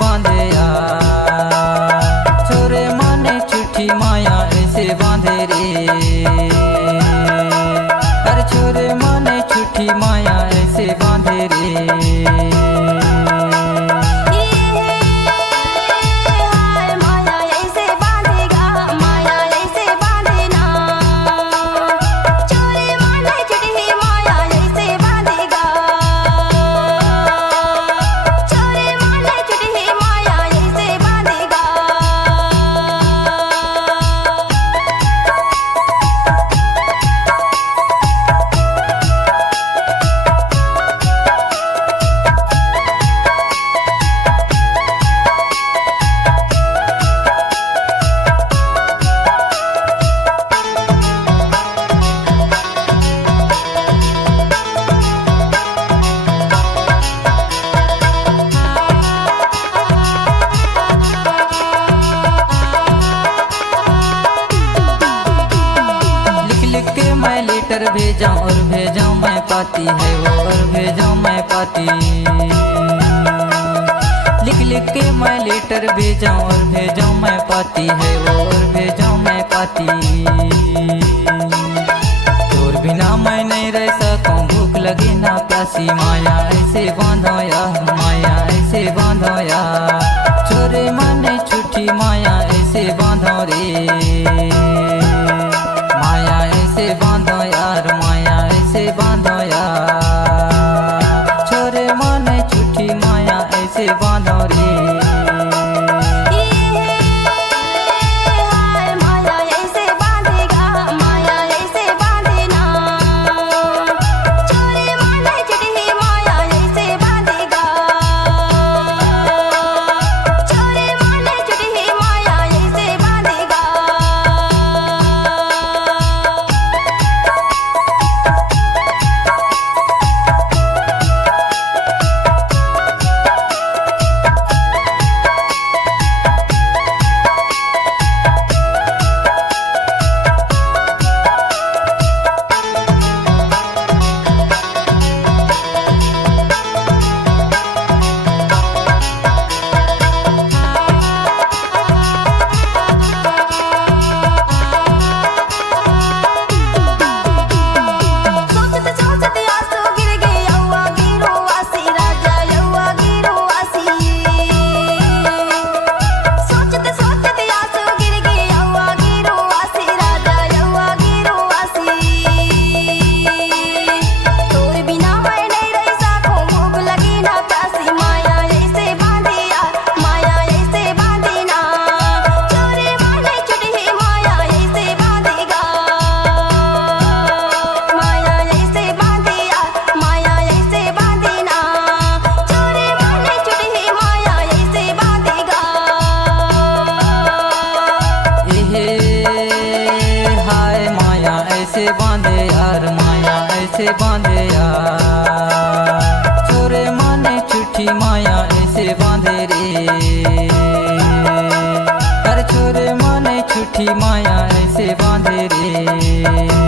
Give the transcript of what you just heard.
बांधे यार, छोरे माने छुट्टी माया ऐसे बांधे रे। हर छोरे माने छुट्टी माया ऐसे बांधे रे। लेटर भेजा और भेजा मैं पाती है वो, और भेजा मैं पाती। लिख लिख के मैं लेटर भेजा और भेजा मैं पाती है वो, और भेजा मैं पाती। तोर बिना मैं नहीं रह सकूं, भूख लगी ना प्यासी, माया ऐसे बांधो यार, माया ऐसे बांधो यार। छोरे माने छुट्टी माया ऐसे बांधो रे, माया ऐसे बांधो यार, माया ऐसे बांधो यार। छोरे माने छुट्टी माया ऐसे बांधो रे। ऐसे बांधे यार, माया ऐसे बांधे यार। छोरे माने छुट्टी माया ऐसे बांधे रे। हर छोरे माने छुट्टी माया ऐसे बांधे रे।